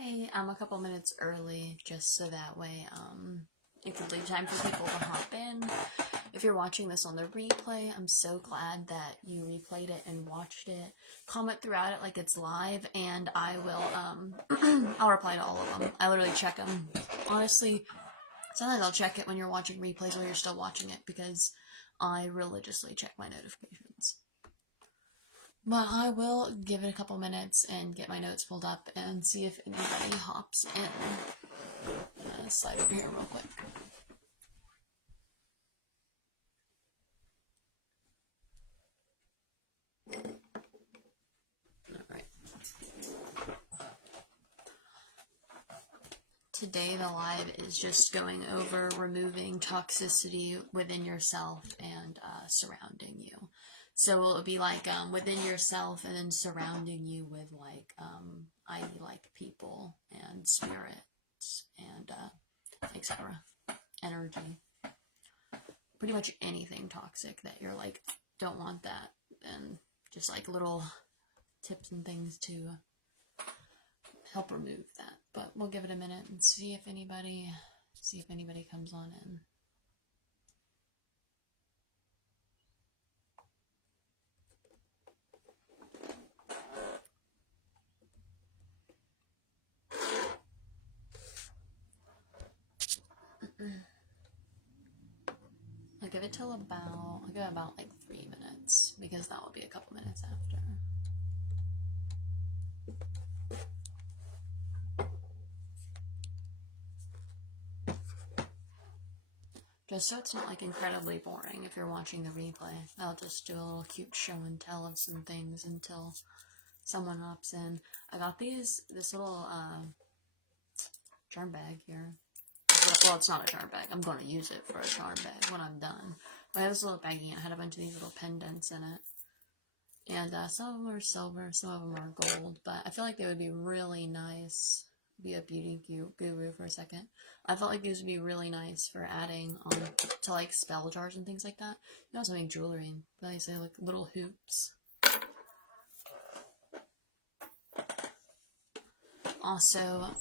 Hey, I'm a couple minutes early just so that way it could leave time for people to hop in. If you're watching this on the replay, I'm so glad that you replayed it and watched it. Comment throughout it like it's live, and I will I'll reply to all of them. I literally check them. Honestly, sometimes I'll check it when you're watching replays while you're still watching it because I religiously check my notifications. But I will give it a couple minutes and get my notes pulled up and see if anybody hops in. I'm gonna slide over here real quick. Alright. Today the live is just going over removing toxicity within yourself and surrounding you. So it'll be like within yourself and then surrounding you with like i.e. like people and spirits and etc. energy. Pretty much anything toxic that you're like don't want that, and just like little tips and things to help remove that. But we'll give it a minute and see if anybody comes on in. I'll give it about like 3 minutes, because that will be a couple minutes after. Just so it's not like incredibly boring if you're watching the replay. I'll just do a little cute show and tell of some things until someone hops in. I got this little charm bag here. Well, it's not a charm bag. I'm going to use it for a charm bag when I'm done. But I have this little baggie. It had a bunch of these little pendants in it. And some of them are silver, some of them are gold. But I feel like they would be really nice. Be a beauty guru for a second. I felt like these would be really nice for adding to like spell jars and things like that. You can also make jewelry, but I say like little hoops. Also,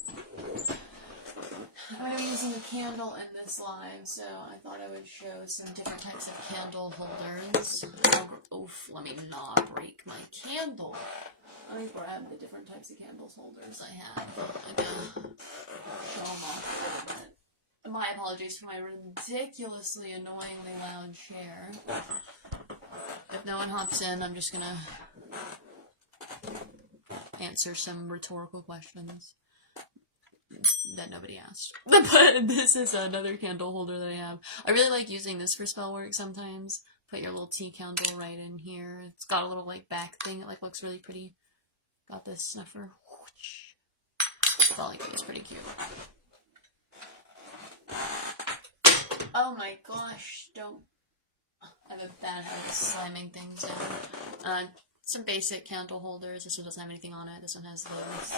I'm going to be using a candle in this live, so I thought I would show some different types of candle holders. Oof, let me not break my candle. Let me grab the different types of candle holders I have. I'm gonna show them off a little bit. My apologies for my ridiculously annoyingly loud chair. If no one hops in, I'm just gonna answer some rhetorical questions that nobody asked. But this is another candle holder that I have. I really like using this for spell work sometimes. Put your little tea candle right in here. It's got a little like back thing. It like looks really pretty. Got this snuffer. I like it. It's pretty cute. Oh my gosh! Don't. I have a bad habit of slamming things down. Some basic candle holders. This one doesn't have anything on it. This one has those.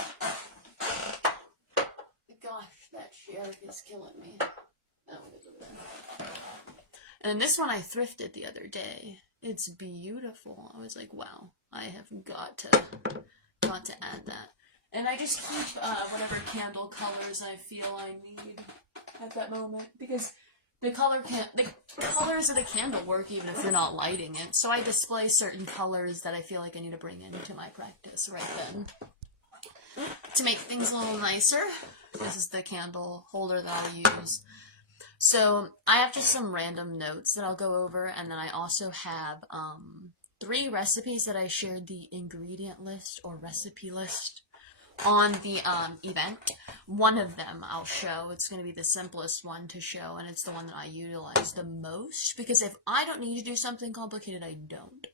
Gosh, that chair is killing me. Oh, it is over there. And this one I thrifted the other day. It's beautiful. I was like, wow, I have got to add that. And I just keep whatever candle colors I feel I need at that moment, because the colors of the candle work even if you're not lighting it. So I display certain colors that I feel like I need to bring into my practice right then. To make things a little nicer, this is the candle holder that I'll use. So I have just some random notes that I'll go over, and then I also have 3 recipes that I shared the ingredient list or recipe list on the event. One of them I'll show. It's going to be the simplest one to show, and it's the one that I utilize the most, because if I don't need to do something complicated, I don't.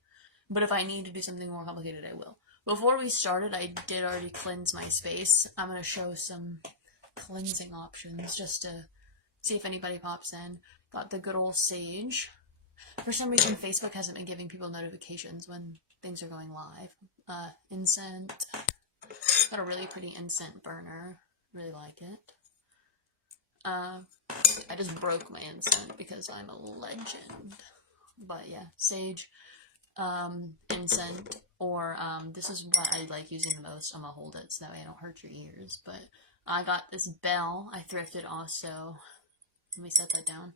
But if I need to do something more complicated, I will. Before we started, I did already cleanse my space. I'm going to show some cleansing options just to see if anybody pops in. Got the good old sage. For some reason, Facebook hasn't been giving people notifications when things are going live. Incense. Got a really pretty incense burner. Really like it. I just broke my incense because I'm a legend. But yeah, sage. incense, or this is what I like using the most. I'm gonna hold it so that way I don't hurt your ears. But I got this bell. I thrifted also. Let me set that down.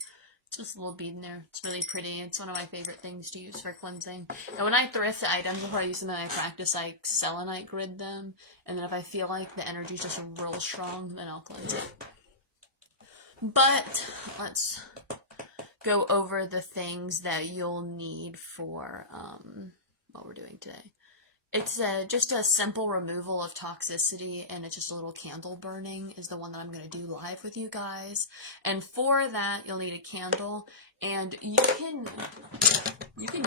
Just a little bead in there. It's really pretty. It's one of my favorite things to use for cleansing. And when I thrift items before I use them in my practice, I selenite grid them. And then if I feel like the energy's just real strong, then I'll cleanse it. But let's go over the things that you'll need for what we're doing today. It's just a simple removal of toxicity, and it's just a little candle burning is the one that I'm going to do live with you guys. And for that, you'll need a candle, and you can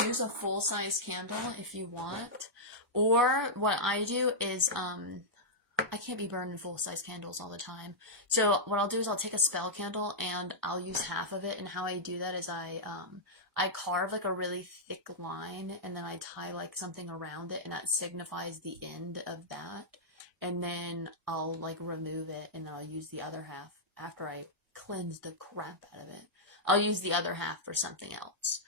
use a full-size candle if you want. Or what I do is, I can't be burning full-size candles all the time. So what I'll do is I'll take a spell candle, and I'll use half of it, and how I do that is I carve like a really thick line, and then I tie like something around it, and that signifies the end of that. And then I'll like remove it, and then I'll use the other half after I cleanse the crap out of it. I'll use the other half for something else.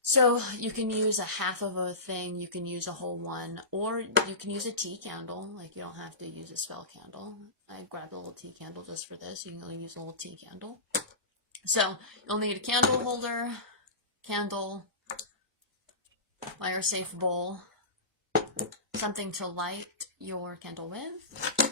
So you can use a half of a thing, you can use a whole one, or you can use a tea candle. Like, you don't have to use a spell candle. I grabbed a little tea candle just for this. You can only use a little tea candle. So you'll need a candle holder, candle, fire safe bowl, something to light your candle with,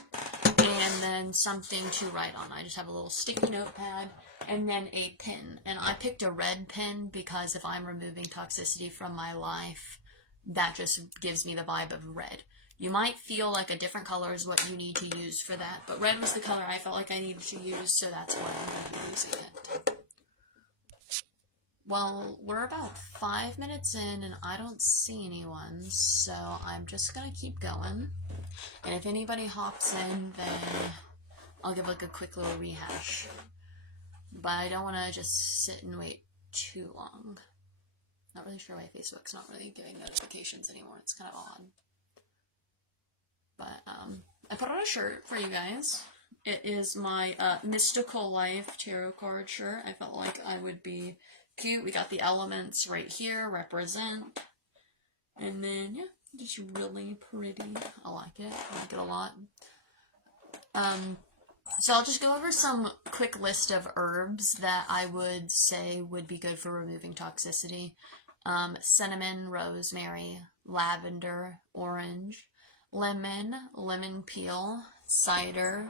and then something to write on. I just have a little sticky notepad, and then a pen. And I picked a red pen because if I'm removing toxicity from my life, that just gives me the vibe of red. You might feel like a different color is what you need to use for that, but red was the color I felt like I needed to use, so that's why I'm going to be using it. Well, we're about 5 minutes in, and I don't see anyone, so I'm just going to keep going. And if anybody hops in, then I'll give like a quick little rehash. But I don't want to just sit and wait too long. Not really sure why Facebook's not really giving notifications anymore. It's kind of odd. But I put on a shirt for you guys. It is my Mystical Life tarot card shirt. I felt like I would be cute. We got the elements right here, represent. And then, yeah, just really pretty. I like it. I like it a lot. So I'll just go over some quick list of herbs that I would say would be good for removing toxicity. Cinnamon, rosemary, lavender, orange, lemon peel, cider,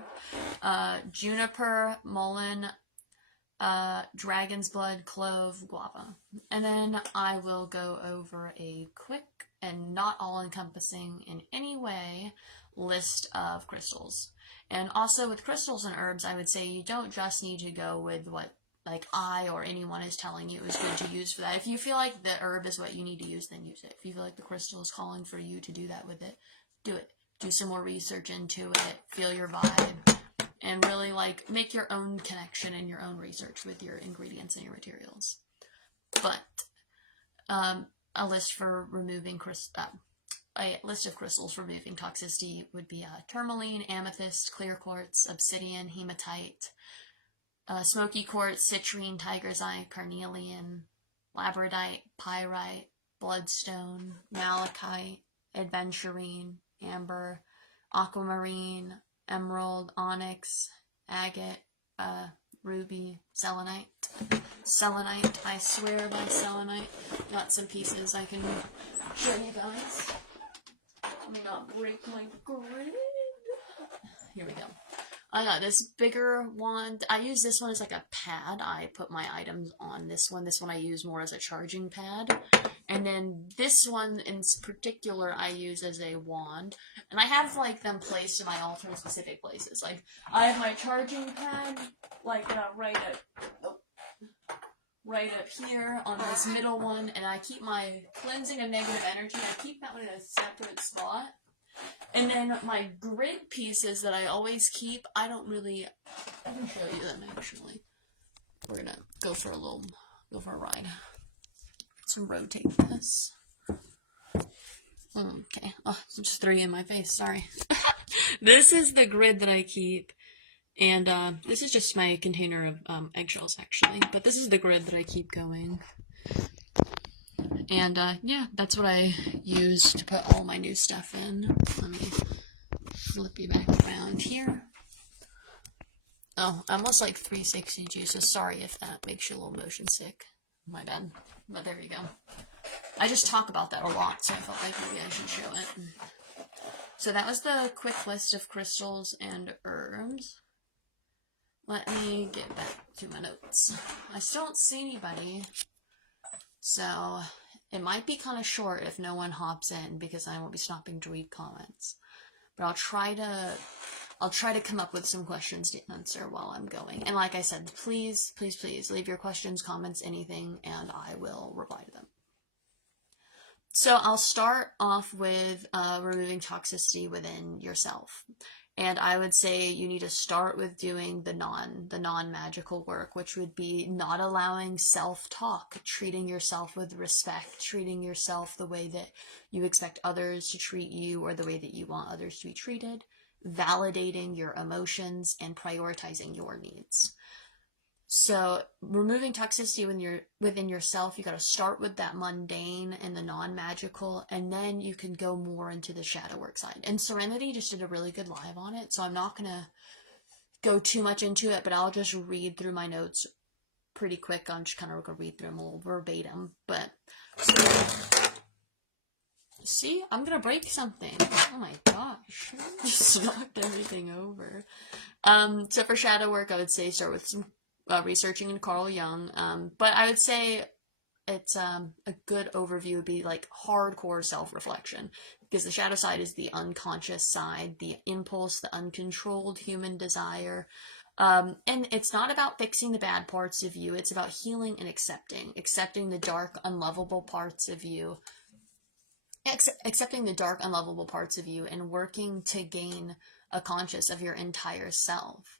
juniper, mullein, dragon's blood, clove, guava. And then I will go over a quick and not all-encompassing in any way list of crystals. And also with crystals and herbs, I would say you don't just need to go with what like I or anyone is telling you is good to use for that. If you feel like the herb is what you need to use, then use it. If you feel like the crystal is calling for you to do that with it, do it. Do some more research into it, feel your vibe, and really like make your own connection and your own research with your ingredients and your materials. But a list for removing a list of crystals for removing toxicity would be tourmaline, amethyst, clear quartz, obsidian, hematite, smoky quartz, citrine, tiger's eye, carnelian, labradorite, pyrite, bloodstone, malachite, adventurine, amber, aquamarine, emerald, onyx, agate, ruby, selenite. Selenite, I swear by selenite. Got some pieces I can show you guys. Let me not break my grid. Here we go. I got this bigger wand. I use this one as like a pad. I put my items on this one. This one I use more as a charging pad. And then this one in particular I use as a wand. And I have like them placed in my altar in specific places. Like I have my charging pad like right up here on this middle one. And I keep my cleansing of negative energy. I keep that one in a separate spot. And then my grid pieces that I always keep, I can show you them actually. We're gonna go for a ride. Let's rotate this. Okay. Oh, just threw you in my face, sorry. This is the grid that I keep. And this is just my container of eggshells actually. But this is the grid that I keep going. And yeah, that's what I use to put all my new stuff in. Let me flip you back around here. Oh, I almost like 360 juices. Sorry if that makes you a little motion sick. My bad. But there you go. I just talk about that a lot, so I felt like maybe I should show it. So that was the quick list of crystals and herbs. Let me get back to my notes. I still don't see anybody, so it might be kind of short if no one hops in because I won't be stopping to read comments. But I'll try to come up with some questions to answer while I'm going. And like I said, please, please, please leave your questions, comments, anything, and I will reply to them. So I'll start off with removing toxicity within yourself. And I would say you need to start with doing the non-magical work, which would be not allowing self-talk, treating yourself with respect, treating yourself the way that you expect others to treat you or the way that you want others to be treated, validating your emotions, and prioritizing your needs. So removing toxicity within yourself, you got to start with that mundane and the non-magical, and then you can go more into the shadow work side. And Serenity just did a really good live on it, so I'm not going to go too much into it, but I'll just read through my notes pretty quick. I'm just kind of going to read through them a little verbatim. But see, I'm going to break something. Oh my gosh. Just knocked everything over. So for shadow work, I would say start with some researching in Carl Jung, but I would say it's a good overview would be like hardcore self-reflection, because the shadow side is the unconscious side, the impulse, the uncontrolled human desire, and it's not about fixing the bad parts of you, it's about healing and accepting the dark, unlovable parts of you, accepting the dark, unlovable parts of you, and working to gain a conscious of your entire self.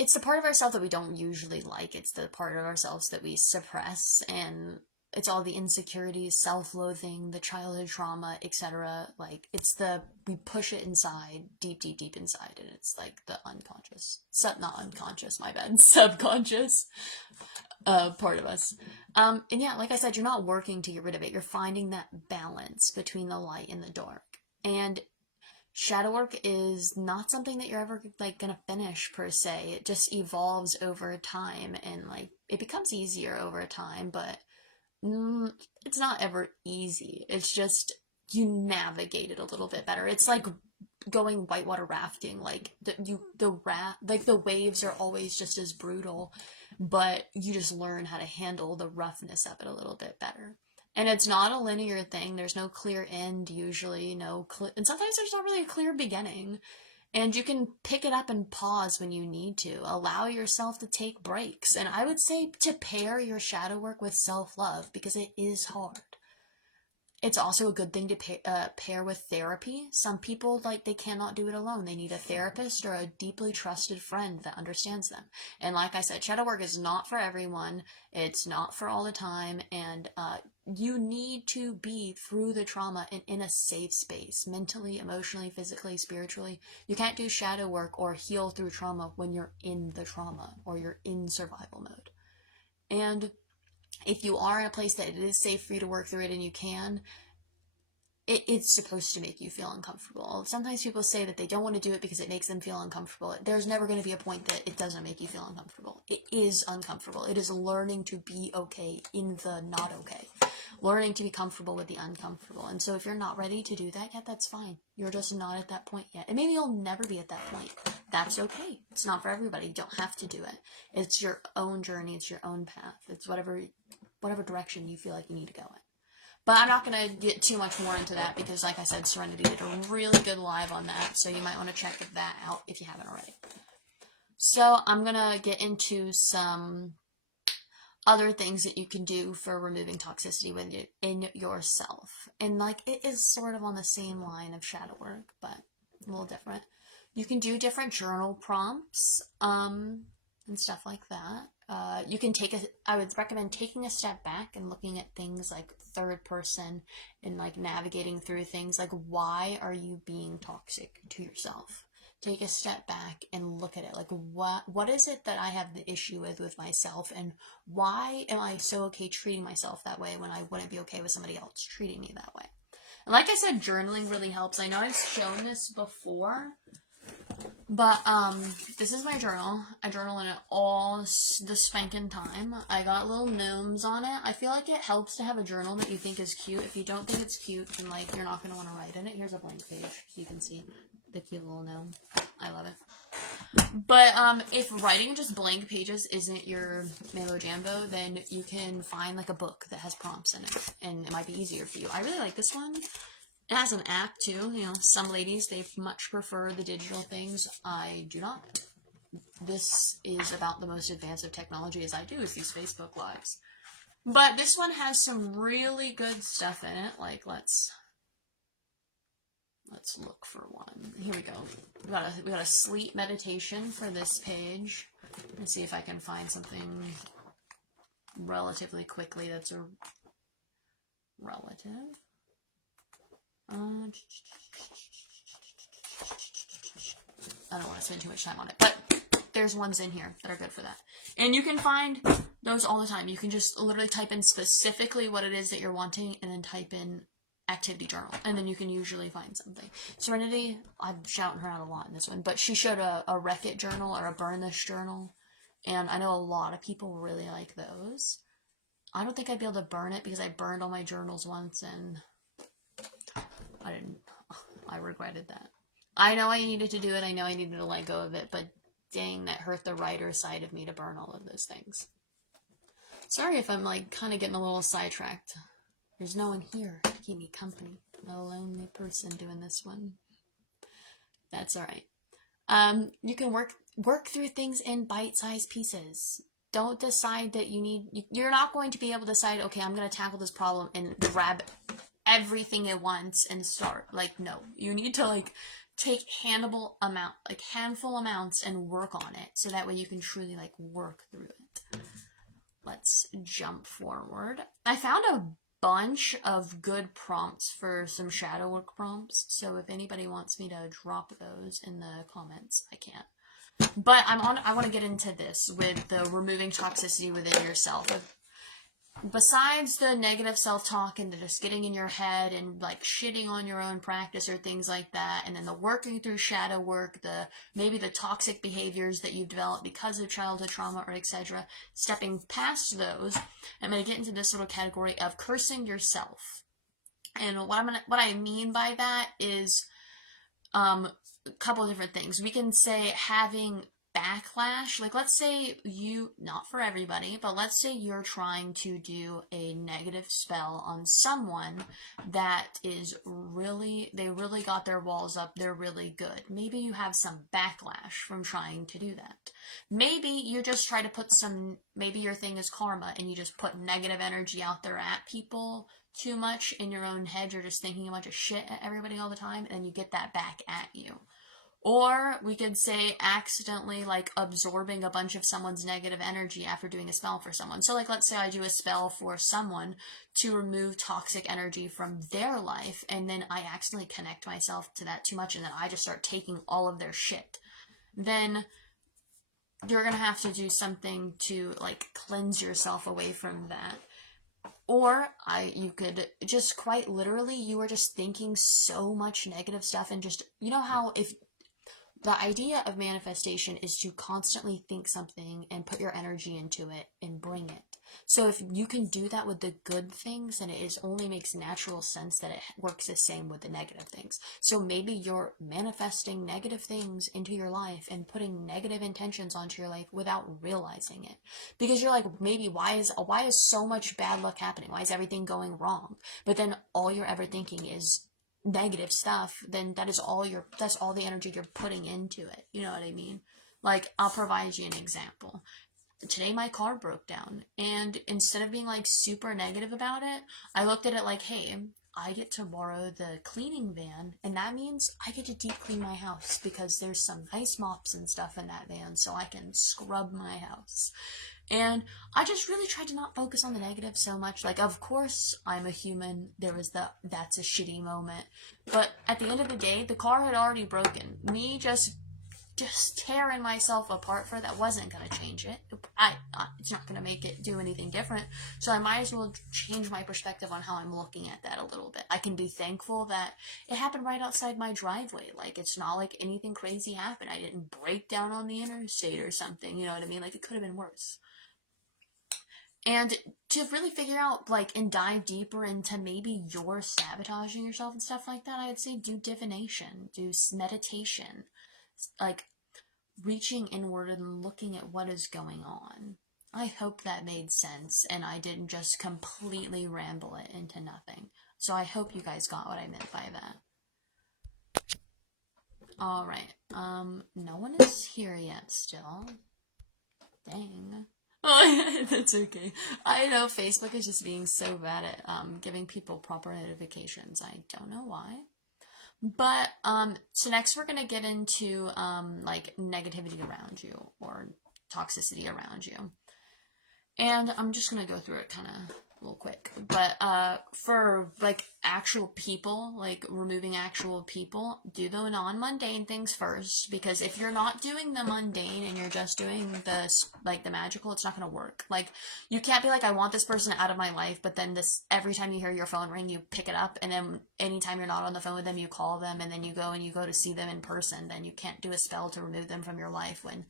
It's the part of ourselves that we don't usually like. It's the part of ourselves that we suppress, and it's all the insecurities, self-loathing, the childhood trauma, etc. Like, we push it inside, deep, deep, deep inside, and it's like the unconscious, not unconscious, my bad, subconscious part of us. And yeah, like I said, you're not working to get rid of it. You're finding that balance between the light and the dark. And shadow work is not something that you're ever like gonna finish per se. It just evolves over time, and like it becomes easier over time, but it's not ever easy. It's just you navigate it a little bit better. It's like going whitewater rafting. Like the waves are always just as brutal, but you just learn how to handle the roughness of it a little bit better. And it's not a linear thing. There's no clear end usually, and sometimes there's not really a clear beginning. And you can pick it up and pause when you need to. Allow yourself to take breaks. And I would say to pair your shadow work with self-love, because it is hard. It's also a good thing to pair with therapy. Some people, they cannot do it alone. They need a therapist or a deeply trusted friend that understands them. And like I said, shadow work is not for everyone. It's not for all the time. And you need to be through the trauma and in a safe space, mentally, emotionally, physically, spiritually. You can't do shadow work or heal through trauma when you're in the trauma or you're in survival mode. And if you are in a place that it is safe for you to work through it and you can, it's supposed to make you feel uncomfortable. Sometimes people say that they don't want to do it because it makes them feel uncomfortable. There's never going to be a point that it doesn't make you feel uncomfortable. It is uncomfortable. It is learning to be okay in the not okay. Learning to be comfortable with the uncomfortable. And so if you're not ready to do that yet, that's fine. You're just not at that point yet. And maybe you'll never be at that point. That's okay. It's not for everybody. You don't have to do it. It's your own journey. It's your own path. It's whatever direction you feel like you need to go in. But I'm not going to get too much more into that because, like I said, Serenity did a really good live on that, so you might want to check that out if you haven't already. So I'm going to get into some other things that you can do for removing toxicity in yourself. And, it is sort of on the same line of shadow work, but a little different. You can do different journal prompts and stuff like that. You can I would recommend taking a step back and looking at things like third person and navigating through things like, why are you being toxic to yourself? take a step back and look at it. Like, what is it that I have the issue with myself, and why am I so okay treating myself that way when I wouldn't be okay with somebody else treating me that way? And like I said, journaling really helps. I know I've shown this before, but this is my journal. I journal in it all the spanking time. I got little gnomes on it. I feel like it helps to have a journal that you think is cute. If you don't think it's cute, then like you're not going to want to write in it. Here's a blank page so you can see the cute little gnome. I love it. But if writing just blank pages isn't your mambo jambo, then you can find like a book that has prompts in it, and it might be easier for you. I really like this one. It has an app too. You know, some ladies, they much prefer the digital things. I do not. This is about the most advanced of technology as I do, is these Facebook Lives. But this one has some really good stuff in it. Like, let's look for one. Here we go. We got a sleep meditation for this page. Let's see if I can find something relatively quickly that's a relative. I don't want to spend too much time on it, but there's ones in here that are good for that. And you can find those all the time. You can just literally type in specifically what it is that you're wanting and then type in activity journal, and then you can usually find something. Serenity, I'm shouting her out a lot in this one, but she showed a wreck it journal or a burn this journal, and I know a lot of people really like those. I don't think I'd be able to burn it because I burned all my journals once and I regretted that. I know I needed to do it. I know I needed to let go of it, but dang, that hurt the writer side of me to burn all of those things. Sorry if I'm like kind of getting a little sidetracked. There's no one here to keep me company. I'm a lonely person doing this one. That's alright. You can work through things in bite-sized pieces. Don't decide that you're not going to be able to decide, okay, I'm going to tackle this problem and grab everything at once and start. Like, no. You need to like take handful amounts and work on it, so that way you can truly like work through it. Let's jump forward. I found a bunch of good prompts for some shadow work prompts, so if anybody wants me to drop those in the comments, I can. But I want to get into this with the removing toxicity within yourself. Besides the negative self-talk and the just getting in your head and like shitting on your own practice or things like that, and then the working through shadow work, maybe the toxic behaviors that you've developed because of childhood trauma or etc., stepping past those, I'm going to get into this little category of cursing yourself. And what I mean by that is a couple of different things. We can say having backlash, like let's say not for everybody, but let's say you're trying to do a negative spell on someone that is they really got their walls up, they're really good. Maybe you have some backlash from trying to do that. Maybe you just try to maybe your thing is karma and you just put negative energy out there at people too much in your own head. You're just thinking a bunch of shit at everybody all the time, and you get that back at you. Or we could say accidentally like absorbing a bunch of someone's negative energy after doing a spell for someone. So like let's say I do a spell for someone to remove toxic energy from their life, and then I accidentally connect myself to that too much, and then I just start taking all of their shit. Then you're going to have to do something to like cleanse yourself away from that. Or you could just quite literally, you were just thinking so much negative stuff, and just, you know how if the idea of manifestation is to constantly think something and put your energy into it and bring it. So if you can do that with the good things, then it only makes natural sense that it works the same with the negative things. So maybe you're manifesting negative things into your life and putting negative intentions onto your life without realizing it. Because you're like, maybe why is so much bad luck happening? Why is everything going wrong? But then all you're ever thinking is negative stuff, then that's all the energy you're putting into it. You know what I mean? Like, I'll provide you an example. Today my car broke down, and instead of being like super negative about it, I looked at it like, hey, I get to borrow the cleaning van, and that means I get to deep clean my house because there's some nice mops and stuff in that van, so I can scrub my house. And I just really tried to not focus on the negative so much. Like, of course, I'm a human. There was that's a shitty moment. But at the end of the day, the car had already broken. Me just just tearing myself apart for that wasn't going to change it. It's not going to make it do anything different. So I might as well change my perspective on how I'm looking at that a little bit. I can be thankful that it happened right outside my driveway. Like, it's not like anything crazy happened. I didn't break down on the interstate or something. You know what I mean? Like, it could have been worse. And to really figure out, like, and dive deeper into maybe you're sabotaging yourself and stuff like that, I would say do divination, do meditation, like, reaching inward and looking at what is going on. I hope that made sense and I didn't just completely ramble it into nothing. So I hope you guys got what I meant by that. Alright, no one is here yet still. Dang. Oh, that's okay. I know Facebook is just being so bad at giving people proper notifications. I don't know why. But, so next we're going to get into, like, negativity around you, or toxicity around you. And I'm just going to go through it kind of real quick. But, for, like, actual people, like, removing actual people, do the non-mundane things first, because if you're not doing the mundane and you're just doing the, like, the magical, it's not going to work. Like, you can't be like, I want this person out of my life, but then every time you hear your phone ring, you pick it up, and then anytime you're not on the phone with them, you call them, and then you go to see them in person. Then you can't do a spell to remove them from your life when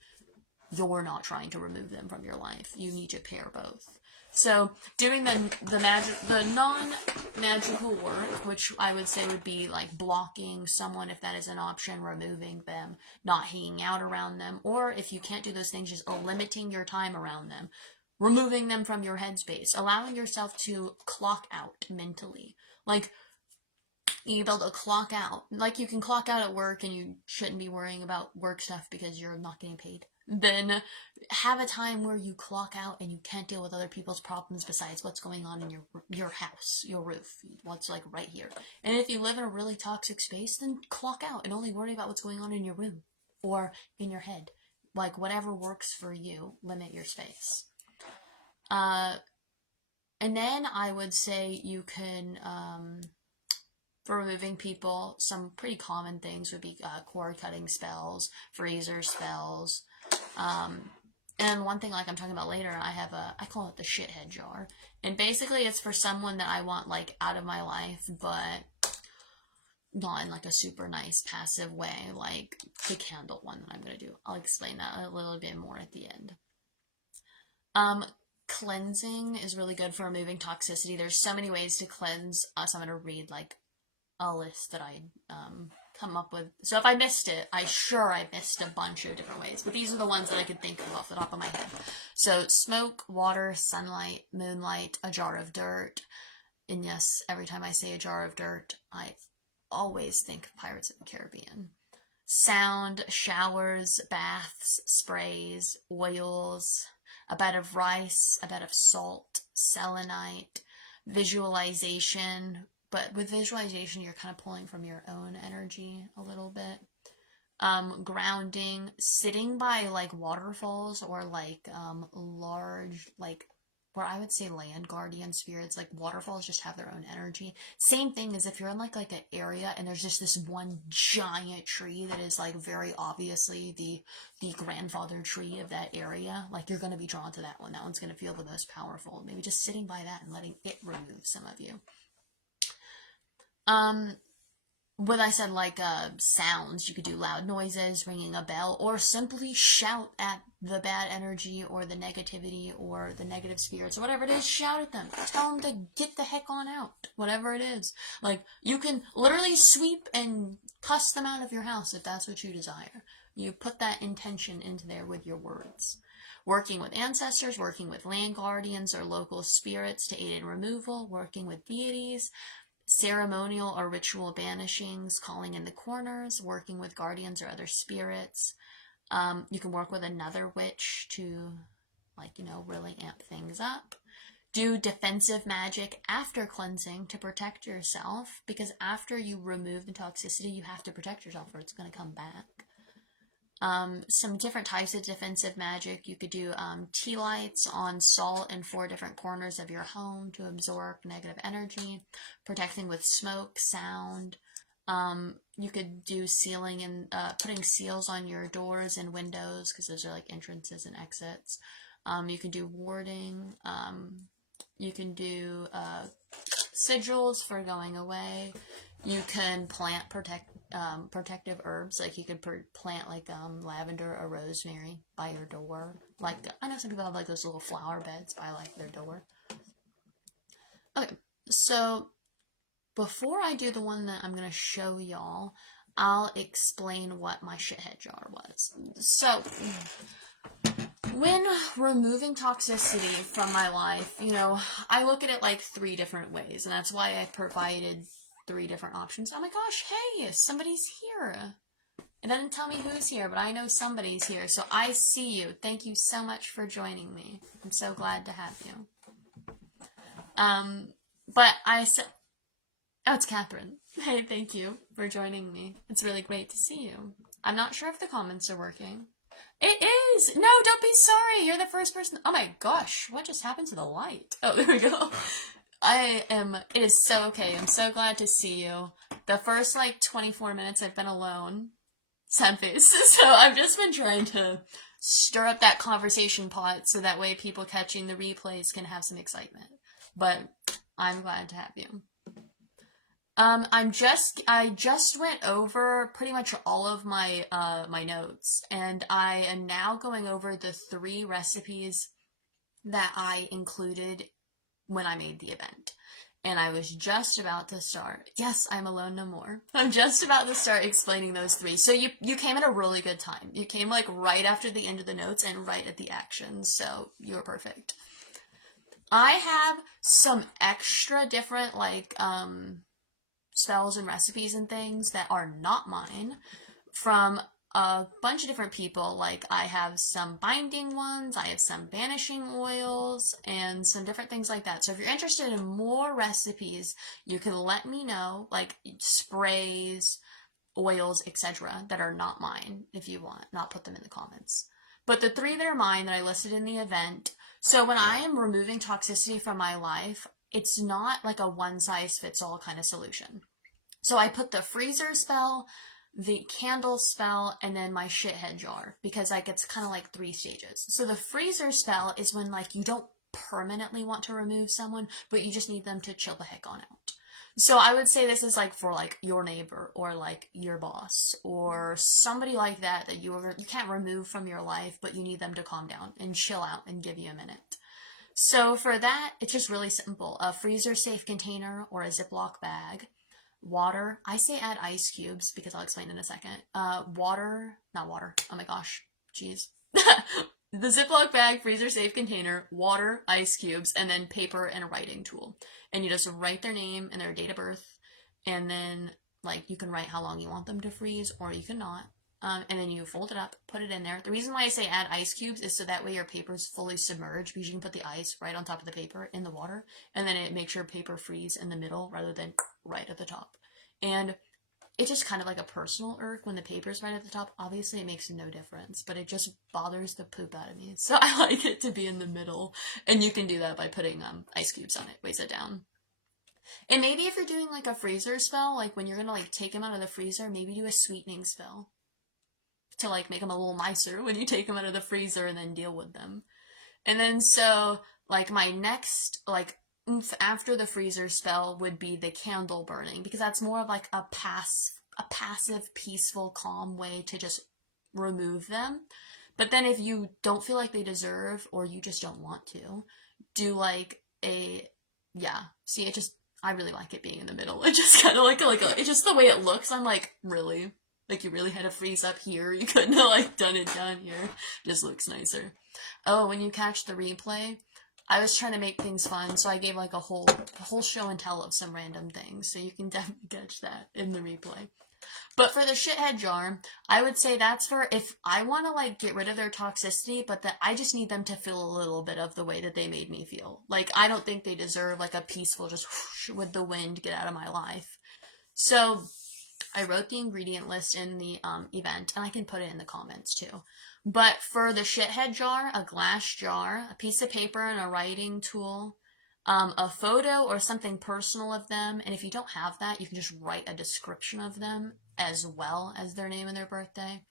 you're not trying to remove them from your life. You need to pair both. So doing the non-magical work, which I would say would be like blocking someone if that is an option, removing them, not hanging out around them, or if you can't do those things, just limiting your time around them, removing them from your headspace, allowing yourself to clock out mentally. Like, you be able to clock out. Like, you can clock out at work and you shouldn't be worrying about work stuff because you're not getting paid. Then have a time where you clock out and you can't deal with other people's problems besides what's going on in your house, your roof, what's like right here. And if you live in a really toxic space, then clock out and only worry about what's going on in your room or in your head. Like, whatever works for you, limit your space. And then I would say you can, for removing people, some pretty common things would be cord cutting spells, freezer spells. And one thing, like I'm talking about later, I call it the shithead jar. And basically it's for someone that I want, like, out of my life, but not in, like, a super nice passive way, like the candle one that I'm going to do. I'll explain that a little bit more at the end. Cleansing is really good for removing toxicity. There's so many ways to cleanse. So I'm going to read, like, a list that I come up with. So if I missed it, I missed a bunch of different ways, but these are the ones that I could think of off the top of my head. So smoke, water, sunlight, moonlight, a jar of dirt. And yes, every time I say a jar of dirt, I always think of Pirates of the Caribbean. Sound, showers, baths, sprays, oils, a bed of rice, a bed of salt, selenite, visualization. But with visualization, you're kind of pulling from your own energy a little bit. Grounding, sitting by, like, waterfalls or, like, large, like, where I would say land guardian spirits. Like, waterfalls just have their own energy. Same thing as if you're in, like an area and there's just this one giant tree that is, like, very obviously the grandfather tree of that area. Like, you're going to be drawn to that one. That one's going to feel the most powerful. Maybe just sitting by that and letting it remove some of you. When I said, like, sounds, you could do loud noises, ringing a bell, or simply shout at the bad energy or the negativity or the negative spirits or whatever it is. Shout at them. Tell them to get the heck on out. Whatever it is. Like, you can literally sweep and cuss them out of your house if that's what you desire. You put that intention into there with your words. Working with ancestors, working with land guardians or local spirits to aid in removal, working with deities, ceremonial or ritual banishings, calling in the corners, working with guardians or other spirits. You can work with another witch to, like, really amp things up. Do defensive magic after cleansing to protect yourself, because after you remove the toxicity, you have to protect yourself or it's going to come back. Some different types of defensive magic. You could do tea lights on salt in 4 different corners of your home to absorb negative energy, protecting with smoke, sound, You could do sealing and putting seals on your doors and windows, because those are like entrances and exits. You can do warding. You can do sigils for going away. You can plant protective herbs, like you could plant like lavender or rosemary by your door. Like, I know some people have like those little flower beds by like their door. Okay, so before I do the one that I'm going to show y'all, I'll explain what my shithead jar was. So, when removing toxicity from my life, you know, I look at it like 3 different ways, and that's why I provided 3 different options. Oh my gosh, hey, somebody's here. It doesn't tell me who's here, but I know somebody's here, so I see you. Thank you so much for joining me. I'm so glad to have you. But I said, oh, it's Catherine. Hey, thank you for joining me. It's really great to see you. I'm not sure if the comments are working. It is! No, don't be sorry. You're the first person. Oh my gosh, what just happened to the light? Oh, there we go. It is so okay. I'm so glad to see you. The first, like, 24 minutes I've been alone. Sad face. So I've just been trying to stir up that conversation pot so that way people catching the replays can have some excitement. But I'm glad to have you. I just went over pretty much all of my my notes, and I am now going over the 3 recipes that I included when I made the event. And I was just about to start. Yes, I'm alone no more. I'm just about to start explaining those 3. So you came at a really good time. You came like right after the end of the notes and right at the action. So you were perfect. I have some extra different like spells and recipes and things that are not mine from a bunch of different people. Like, I have some binding ones, I have some banishing oils, and some different things like that. So if you're interested in more recipes, you can let me know, like sprays, oils, etc. that are not mine, if you want. Not put them in the comments. But the 3 that are mine that I listed in the event, so when I am removing toxicity from my life, it's not like a one-size-fits-all kind of solution. So I put the freezer spell, the candle spell, and then my shithead jar, because like it's kind of like 3 stages. So the freezer spell is when like you don't permanently want to remove someone, but you just need them to chill the heck on out. So I would say this is like for like your neighbor or like your boss or somebody like that that you can't remove from your life, but you need them to calm down and chill out and give you a minute. So for that, it's just really simple. A freezer safe container or a Ziploc bag. Water. I say add ice cubes because I'll explain in a second. Not water. Oh my gosh. Jeez. The Ziploc bag, freezer safe container, water, ice cubes, and then paper and a writing tool. And you just write their name and their date of birth, and then like you can write how long you want them to freeze, or you can not. And then you fold it up, put it in there. The reason why I say add ice cubes is so that way your paper is fully submerged, because you can put the ice right on top of the paper in the water, and then it makes your paper freeze in the middle rather than right at the top. And it's just kind of like a personal irk when the paper's right at the top. Obviously, it makes no difference, but it just bothers the poop out of me. So I like it to be in the middle, and you can do that by putting ice cubes on it. Weighs it down. And maybe if you're doing like a freezer spell, like when you're gonna like take them out of the freezer, maybe do a sweetening spell to like make them a little nicer when you take them out of the freezer and then deal with them. And then so like my next like oomph after the freezer spell would be the candle burning, because that's more of like a passive, peaceful, calm way to just remove them. But then if you don't feel like they deserve, or you just don't want to, do like see, I really like it being in the middle. It just kind of like it's just the way it looks. I'm like, really? Like, you really had to freeze up here? You couldn't have, like, done it down here? Just looks nicer. Oh, when you catch the replay, I was trying to make things fun, so I gave, like, a whole show and tell of some random things, so you can definitely catch that in the replay. But for the shithead jar, I would say that's for if I want to, like, get rid of their toxicity, but that I just need them to feel a little bit of the way that they made me feel. Like, I don't think they deserve, like, a peaceful just whoosh with the wind, get out of my life. So I wrote the ingredient list in the event, and I can put it in the comments too. But for the shithead jar, a glass jar, a piece of paper, and a writing tool, a photo or something personal of them. And if you don't have that, you can just write a description of them as well as their name and their birthday.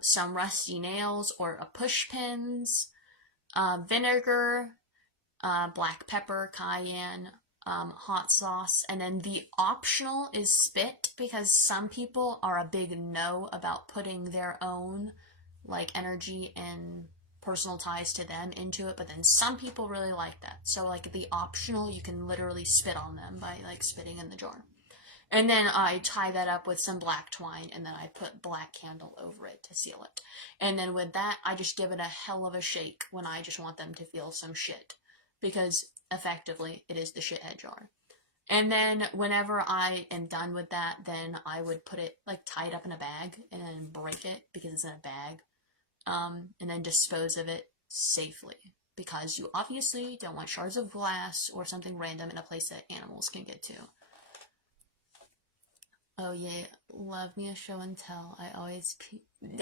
Some rusty nails or a push pins, vinegar, black pepper, cayenne, hot sauce, and then the optional is spit, because some people are a big no about putting their own like energy and personal ties to them into it, but then some people really like that. So like the optional, you can literally spit on them by like spitting in the jar. And then I tie that up with some black twine, and then I put black candle over it to seal it. And then with that, I just give it a hell of a shake when I just want them to feel some shit. Because effectively, it is the shithead jar. And then whenever I am done with that, then I would put it, like, tie it up in a bag and then break it because it's in a bag. And then dispose of it safely. Because you obviously don't want shards of glass or something random in a place that animals can get to. Oh yeah, love me a show and tell. I always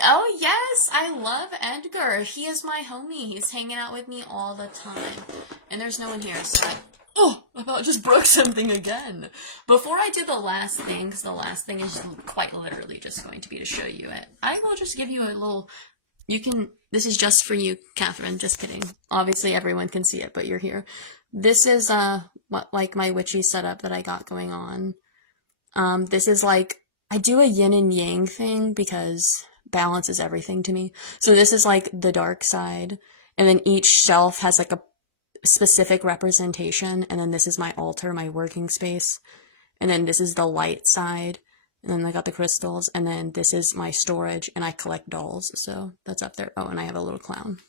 Oh yes, I love Edgar. He is my homie. He's hanging out with me all the time. And there's no one here, so I about just broke something again. Before I do the last thing, because the last thing is quite literally just going to be to show you it. I will just give you a little, this is just for you, Catherine, just kidding. Obviously everyone can see it, but you're here. This is, like my witchy setup that I got going on. This is like, I do a yin and yang thing because balance is everything to me. So this is like the dark side, and then each shelf has like a specific representation, and then this is my altar, my working space, and then this is the light side, and then I got the crystals, and then this is my storage, and I collect dolls, so that's up there. Oh, and I have a little clown.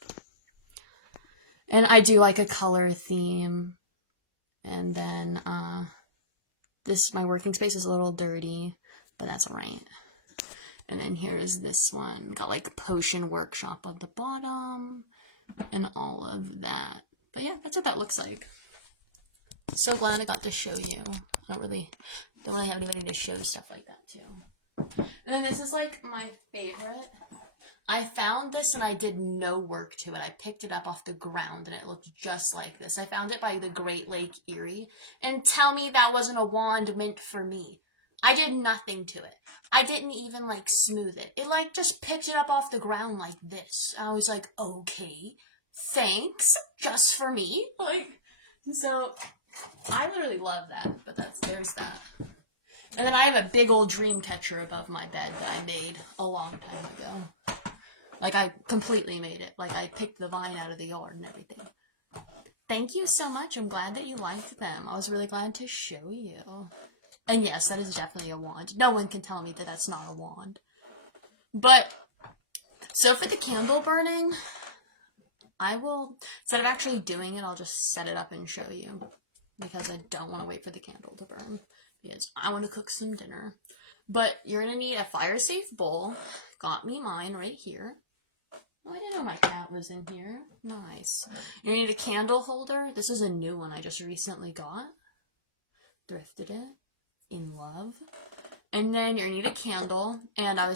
And I do like a color theme, and then, my working space is a little dirty, but that's alright. And then here's this one. Got like a potion workshop on the bottom and all of that. But yeah, that's what that looks like. So glad I got to show you. I don't really have anybody to show stuff like that to. And then this is like my favorite. I found this and I did no work to it. I picked it up off the ground and it looked just like this. I found it by the Great Lake Erie. And tell me that wasn't a wand meant for me. I did nothing to it. I didn't even like smooth it. It like just picked it up off the ground like this. I was like, okay, thanks, just for me. Like, so I literally love that, but there's that. And then I have a big old dream catcher above my bed that I made a long time ago. Like, I completely made it. Like, I picked the vine out of the yard and everything. Thank you so much. I'm glad that you liked them. I was really glad to show you. And yes, that is definitely a wand. No one can tell me that that's not a wand. But, so for the candle burning, I will, instead of actually doing it, I'll just set it up and show you. Because I don't want to wait for the candle to burn. Because I want to cook some dinner. But you're going to need a fire-safe bowl. Got me mine right here. Oh, I didn't know my cat was in here. Nice. You need a candle holder. This is a new one I just recently got. Thrifted it. In love. And then you need a candle. And I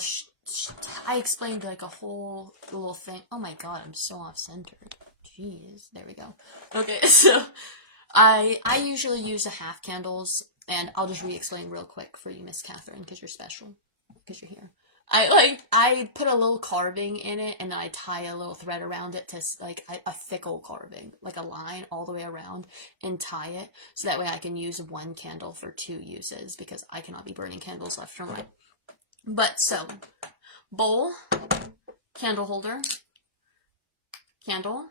explained like a whole little thing. Oh my god, I'm so off-centered. Jeez. There we go. Okay, so I usually use the half candles. And I'll just re-explain real quick for you, Miss Catherine, because you're special. Because you're here. I put a little carving in it, and I tie a little thread around it to, like, a fickle carving, like a line all the way around, and tie it, so that way I can use one candle for 2 uses, because I cannot be burning candles left and right. But, so, bowl, candle holder, candle,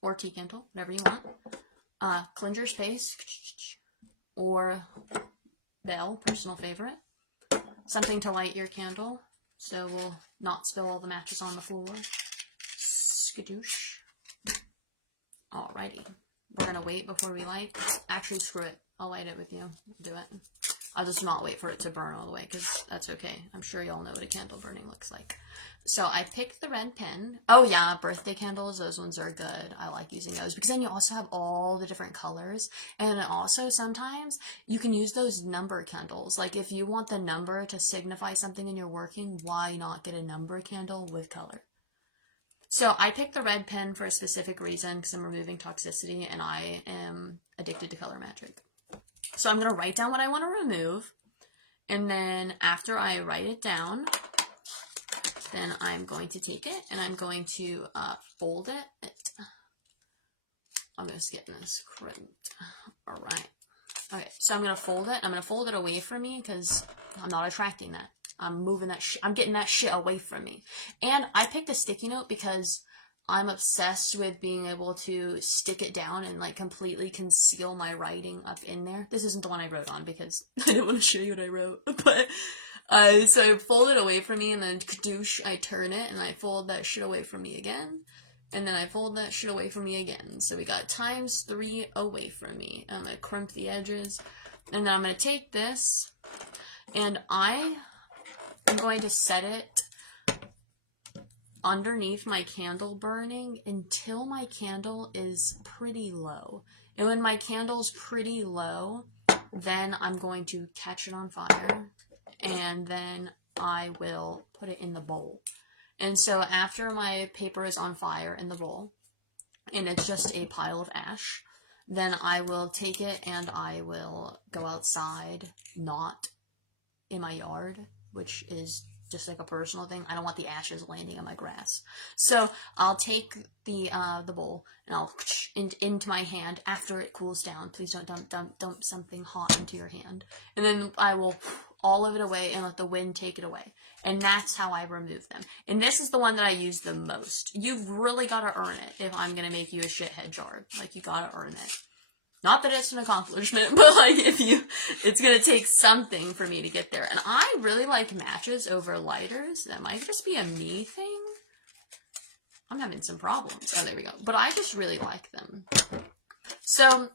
or tea candle, whatever you want, clinger's paste, or bell, personal favorite. Something to light your candle, so we'll not spill all the matches on the floor. Skadoosh. Alrighty. We're gonna wait before we light. Actually, screw it. I'll light it with you. Do it. I'll just not wait for it to burn all the way, because that's okay. I'm sure y'all know what a candle burning looks like. So I picked the red pen. Oh yeah, birthday candles, those ones are good. I like using those, because then you also have all the different colors. And also sometimes you can use those number candles. Like if you want the number to signify something in your working, why not get a number candle with color? So I picked the red pen for a specific reason because I'm removing toxicity and I am addicted to color magic. So I'm going to write down what I want to remove. And then after I write it down, then I'm going to take it and I'm going to fold it. I'm just getting this correct. All right. Okay, so I'm going to fold it. I'm going to fold it away from me because I'm not attracting that. I'm moving that shit. I'm getting that shit away from me. And I picked a sticky note because I'm obsessed with being able to stick it down and like completely conceal my writing up in there. This isn't the one I wrote on because I didn't want to show you what I wrote. But so I fold it away from me and then kadoosh, I turn it and I fold that shit away from me again. And then I fold that shit away from me again. So we got ×3 away from me. I'm going to crimp the edges. And then I'm going to take this and I'm going to set it underneath my candle burning until my candle is pretty low. And when my candle's pretty low, then I'm going to catch it on fire and then I will put it in the bowl. And so after my paper is on fire in the bowl and it's just a pile of ash, then I will take it and I will go outside, not in my yard, which is just like a personal thing. I don't want the ashes landing on my grass. So I'll take the bowl and I'll into my hand after it cools down. Please don't dump something hot into your hand. And then I will all of it away and let the wind take it away. And that's how I remove them. And this is the one that I use the most. You've really got to earn it if I'm going to make you a shithead jar. Like, you got to earn it. Not that it's an accomplishment, but like it's going to take something for me to get there. And I really like matches over lighters. That might just be a me thing. I'm having some problems. Oh, there we go. But I just really like them. So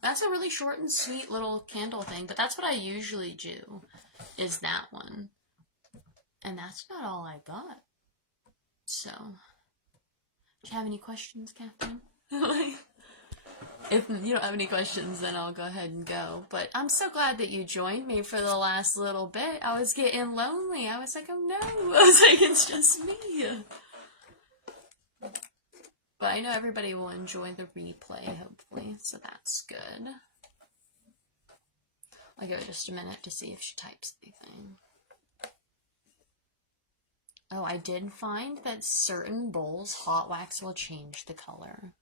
that's a really short and sweet little candle thing. But that's what I usually do, is that one. And that's not all I got. So, do you have any questions, Catherine? If you don't have any questions, then I'll go ahead and go. But I'm so glad that you joined me for the last little bit. I was getting lonely. I was like, oh no. I was like, it's just me. But I know everybody will enjoy the replay, hopefully. So that's good. I'll give it just a minute to see if she types anything. Oh, I did find that certain bowls, hot wax will change the color.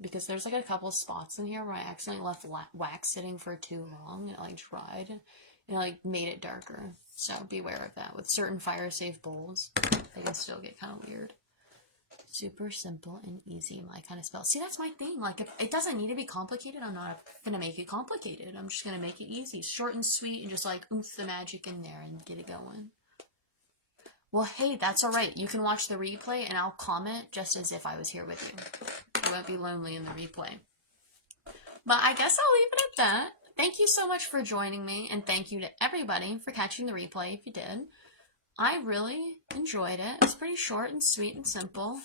Because there's like a couple spots in here where I accidentally left wax sitting for too long and it like dried and it like made it darker. So beware of that. With certain fire safe bowls, they can still get kind of weird. Super simple and easy, my kind of spell. See, that's my thing. Like, if it doesn't need to be complicated, I'm not gonna make it complicated. I'm just gonna make it easy, short and sweet, and just like oomph the magic in there and get it going. Well, hey, that's alright. You can watch the replay and I'll comment just as if I was here with you. I won't be lonely in the replay. But I guess I'll leave it at that. Thank you so much for joining me, and thank you to everybody for catching the replay if you did. I really enjoyed it. It's pretty short and sweet and simple.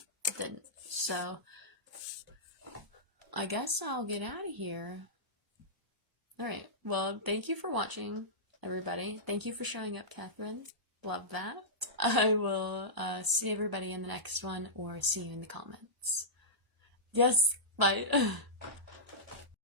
So, I guess I'll get out of here. Alright, well, thank you for watching, everybody. Thank you for showing up, Catherine. Love that. I will see everybody in the next one, or see you in the comments. Yes, bye.